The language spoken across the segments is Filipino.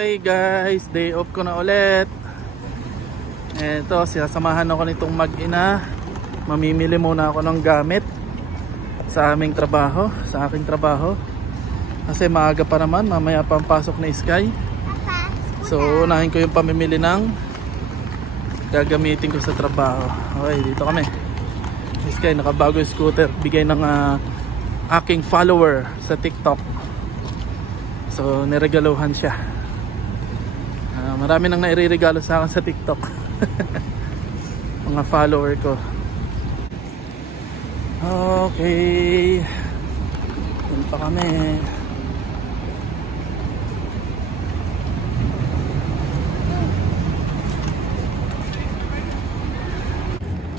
Okay guys, day off ko na ulit. Ito, sasamahan ako nitong mag-ina. Mamimili muna ako ng gamit sa aming trabaho, sa aking trabaho. Kasi maaga pa naman, mamaya pa ang pasok na Sky. So unahin ko yung pamimili ng gagamitin ko sa trabaho. Okay, dito kami. Sky, nakabago yung scooter. Bigay ng aking follower sa TikTok. So niregaluhan siya. Marami nang nairegalo sa akin sa TikTok. Mga follower ko. Okay, yun pa kami.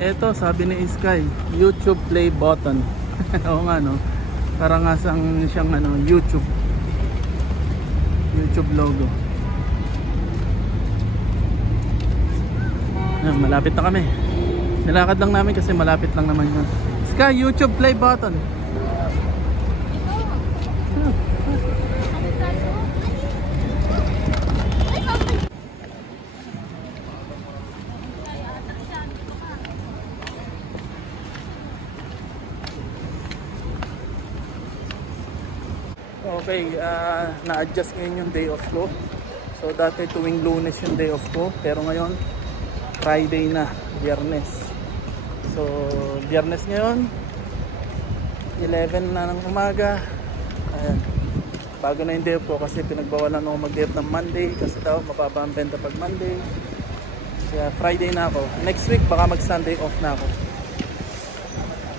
Ito, sabi ni Sky, YouTube play button. Oo nga no, parang nga siyang YouTube logo. Malapit na kami. Nilakad lang namin kasi malapit lang naman yun. Sky, YouTube play button. Okay, na-adjust ngayon yung day off ko. So dati tuwing Lunes yung day off ko, pero ngayon Friday na, Biyernes. So Biyernes ngayon 11 na ng umaga. Ayan. Bago na yung day off ko kasi pinagbawalan ako mag-day off ng Monday kasi daw mababa ang benta pag Monday. Kaya Friday na ako. Next week baka mag-Sunday off na ako.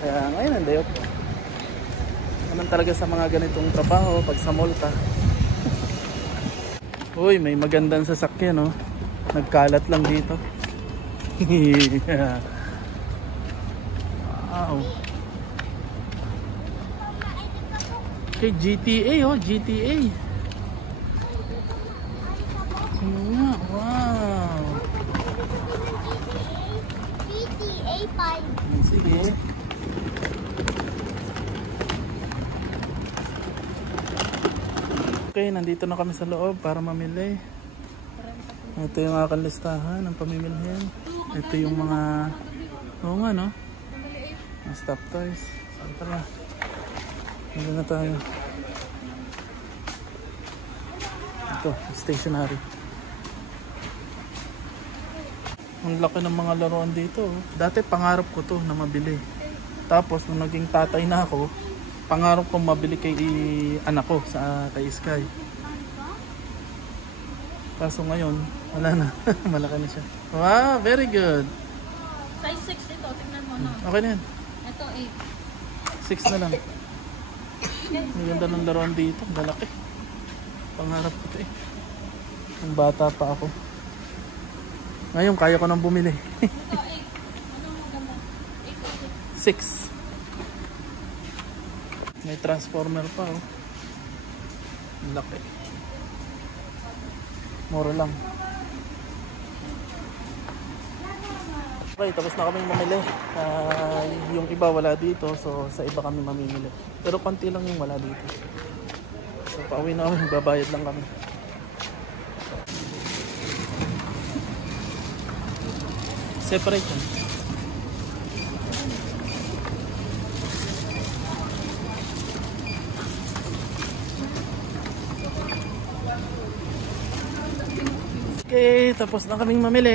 Kaya ngayon ang day off ko. Naman talaga sa mga ganitong trabaho pag sa mall ka. Uy, may magandang sasakyan, no? Nagkalat lang dito. Wow. Okay, GTA, oh, GTA. Wow. GTA 5. Sige. Okay, nandito na kami sa loob para mamili. Ito yung aking listahan ng pamimilihan. Ito yung mga oo nga no, mga stop toys. Saan pala? Nandun na tayo. Ito, stationery. Ang laki ng mga laruan dito. Dati pangarap ko to na mabili. Tapos nung naging tatay na ako, pangarap kong mabili kay anak ko kay Sky. Kaso ngayon, wala na. Malaki na siya. Wow, very good. Size 6 ito, tingnan mo na. Okay na yan. Ito 6 na lang. May ganda ng laruan dito. Malaki. Pangarap ko ito eh. Nung bata pa ako. Ngayon, kaya ko nang bumili. Ito 8. Anong maganda? 6. May transformer pa oh. Laki. Mura lang. Okay, tapos na kaming mamili. Yung iba wala dito, so sa iba kami mamimili. Pero konti lang yung wala dito. So pauwi na kami, babayad lang kami. Separate yan. Okay, tapos na kaming mamili.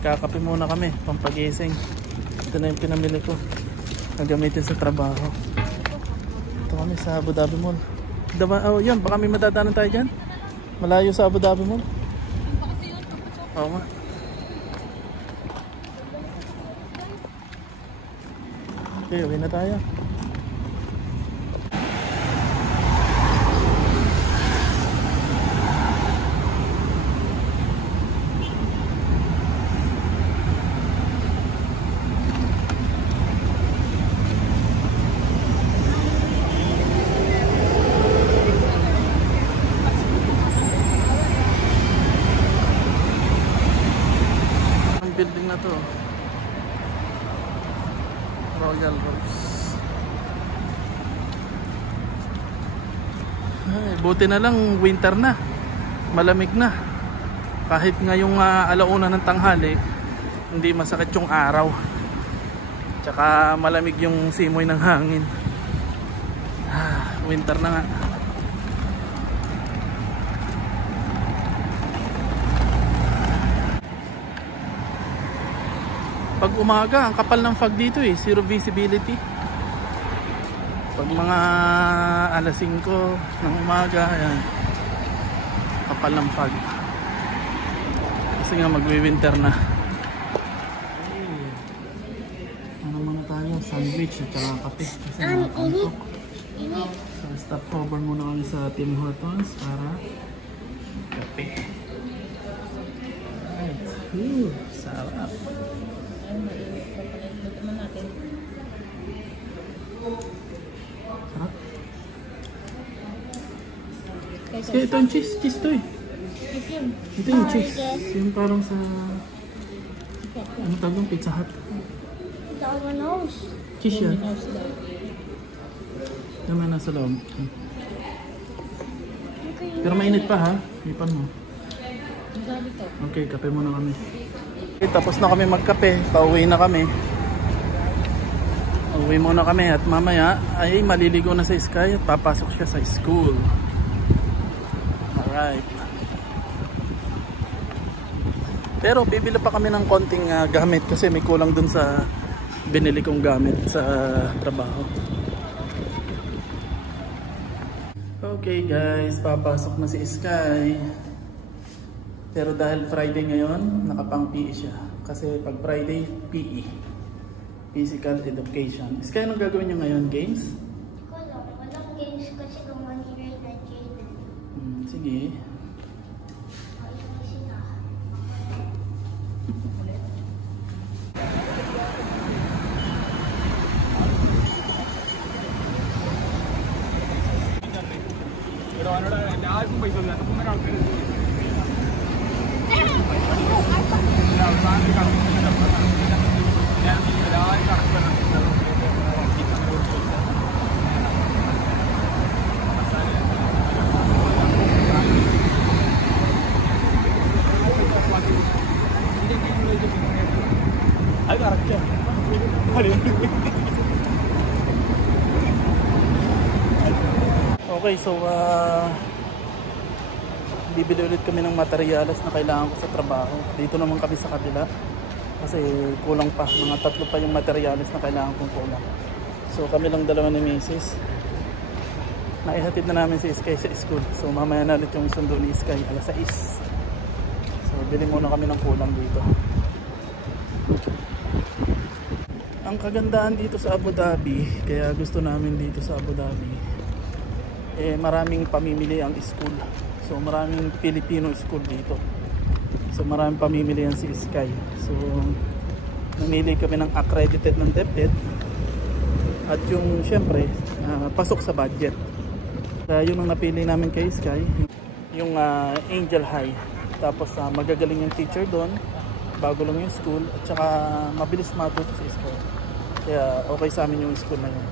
Kakape muna kami, pampagising. Ito na yung pinamili ko. Nagamitin sa trabaho. Ito kami sa Abu Dhabi Mall. Oh, yun, baka may madadaanan tayo dyan. Malayo sa Abu Dhabi Mall. Oo nga. Okay, uwi na tayo. Building na to, Royal Rose. Ay, buti na lang winter na. Malamig na. Kahit ngayong alauna ng tanghali, hindi masakit yung araw. Tsaka malamig yung simoy ng hangin. Winter na nga. Pag umaga, ang kapal ng fog dito eh. Zero visibility. Pag mga alas 5 ng umaga, ayan, kapal ng fog. Kasi nga magwi-winter na. Ano muna tayo? Sandwich at saka kape. Kasi nakakantok. So, stop over muna kami sa Tim Hortons para kape. Alright. Sarap. Sarap. Kaya ito yung cheese to eh. Ito yung cheese. Yung parang sa ano tawag yung Pizza Hut. Cheese yan. Yung may nasa loob. Pero mainit pa ha. Ipan mo. Okay, kape muna kami. Okay, tapos na kami magkape. Pauwi na kami. Uwi muna kami at mamaya ay maliligo na sa Sky at papasok siya sa school. Alright. Pero bibili pa kami ng konting gamit kasi may kulang dun sa binili kong gamit sa trabaho. Okay guys, papasok na si Sky. Pero dahil Friday ngayon, nakapang PE siya. Kasi pag Friday, PE. Physical Education. Sky, anong gagawin niyo ngayon? Games? Walang games kasi gumanira na Jaden. Sige. Pero ano na, എല്ലാവർക്കും പൈസ ഇല്ല. മൂന്നര ആൾക്കാർ അത് കറക്റ്റാണ്. Okay, so bibili ulit kami ng materyales na kailangan ko sa trabaho. Dito naman kami sa kabila kasi kulang pa, mga 3 pa yung materyales na kailangan kong kulang. So kami lang dalawa ni Mrs. Naihatid na namin si Sky sa school. So mamaya na ulit yung sundo ni Sky alas 6. So bili muna kami ng kulang dito. Ang kagandahan dito sa Abu Dhabi, kaya gusto namin dito sa Abu Dhabi, maraming pamimili ang school. So maraming Filipino school dito. So maraming pamimili yan si Sky. So namili kami ng accredited ng DepEd at yung syempre pasok sa budget. Kaya yun ang napili namin kay Sky, yung Angel High. Tapos magagaling yung teacher doon, bago lang yung school, at saka mabilis matuto si Sky. Kaya okay sa amin yung school na yun.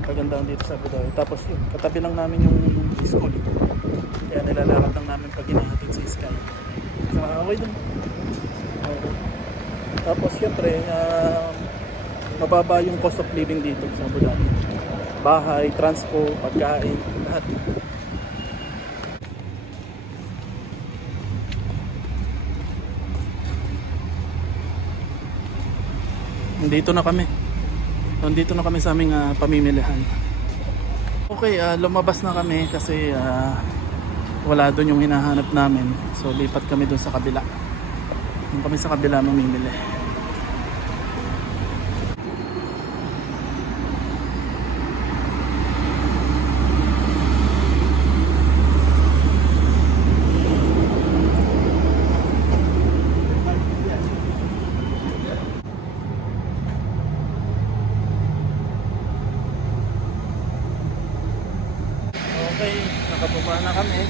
Ang kagandahan dito sa Abu Dhabi. Tapos yun, katabi lang namin yung school. Kaya nilalakad lang namin pag hinahatid si Sky. So okay dun. Okay. Tapos syempre mababa yung cost of living dito sa Abu Dhabi. Bahay, transport, pagkain, lahat. Nandito na kami. Nandito na kami sa aming pamimilihan. Okay, lumabas na kami kasi wala doon yung hinahanap namin. So lipat kami doon sa kabila. Doon kami sa kabila mamimili. Okay, nakababa na kami.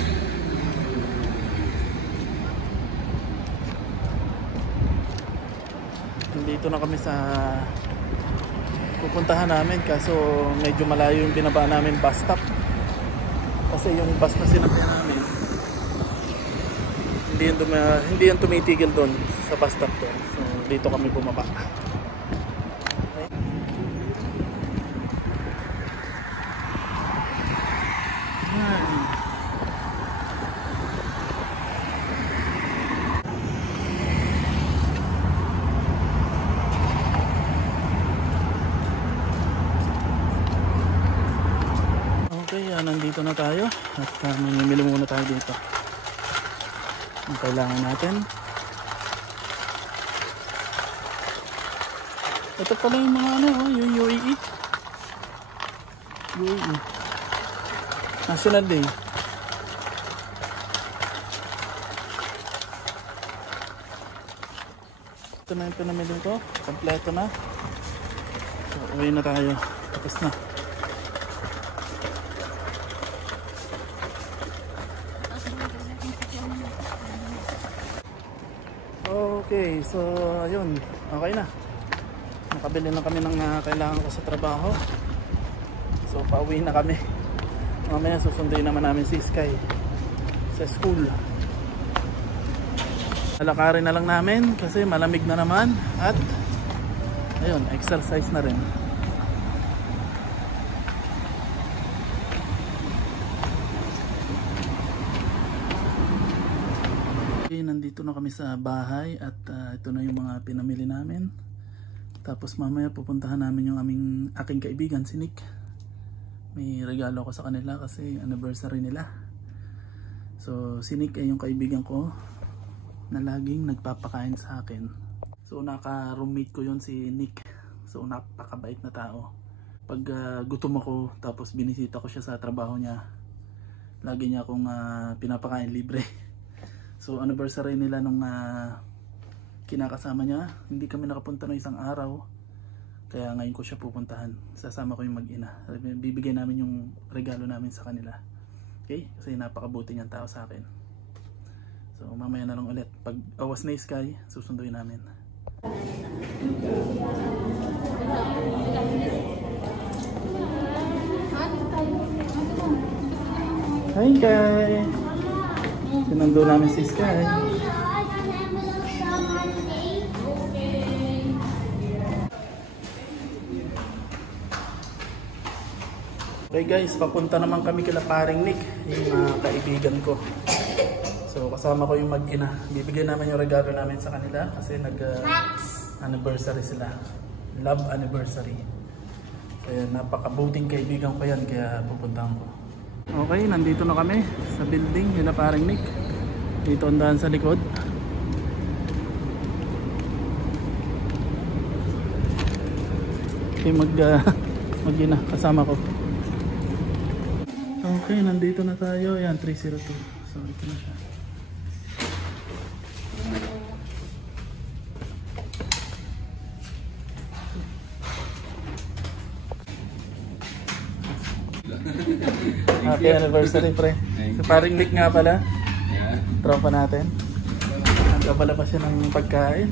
Nandito na kami sa pupuntahan namin kaso medyo malayo yung binaba namin bus stop. Kasi yung bus na sinakyan namin, hindi yan tumitigil doon sa bus stop doon. So dito kami bumaba. Okay, nandito na tayo at mamimili muna tayo dito. Ang kailangan natin. Ito pala yung mga yung UAE. UAE. National Day. Ito na yung pinamili ko. Kompleto na. So, uwi na tayo. Tapos na. Okay, so ayun, okay na. Nakabili na kami ng kailangan ko sa trabaho. So pauwi na kami. Mamaya susunduin naman namin si Sky sa school. Lalakarin na lang namin kasi malamig na naman. At ayun, exercise na rin. Nandito na kami sa bahay at ito na yung mga pinamili namin. Tapos mamaya pupuntahan namin yung aking kaibigan si Nick. May regalo ko sa kanila kasi anniversary nila. So si Nick ay yung kaibigan ko na laging nagpapakain sa akin. So naka-roommate ko yun si Nick. So napakabait na tao. Pag gutom ako tapos binisita ko siya sa trabaho niya, lagi niya akong pinapakain libre. So anniversary nila nung kinakasama niya, hindi kami nakapunta ng isang araw. Kaya ngayon ko siya pupuntahan. Sasama ko yung mag-ina. Bibigyan namin yung regalo namin sa kanila. Okay? Kasi napakabuti niyang tao sa akin. So mamaya na lang ulit. Pag awas na Sky, susunduin namin. Hi guys! Sinundo namin si Sky. Okay guys, papunta naman kami kila paring Nick, yung kaibigan ko. So kasama ko yung mag-ina. Bibigyan namin yung regalo namin sa kanila kasi nag-anniversary sila. Love anniversary. So yan, napakabuting kaibigan ko yan kaya pupuntahan ko. Okay, nandito na kami sa building yun na paring Nick. Dito ang daan sa likod. Okay, mag-ina kasama ko. Okay, nandito na tayo. Yan, 302. So ito na siya. Happy anniversary, pre. So paring Nick nga pala. Tropa natin. Nagkabala pa siya ng pagkain.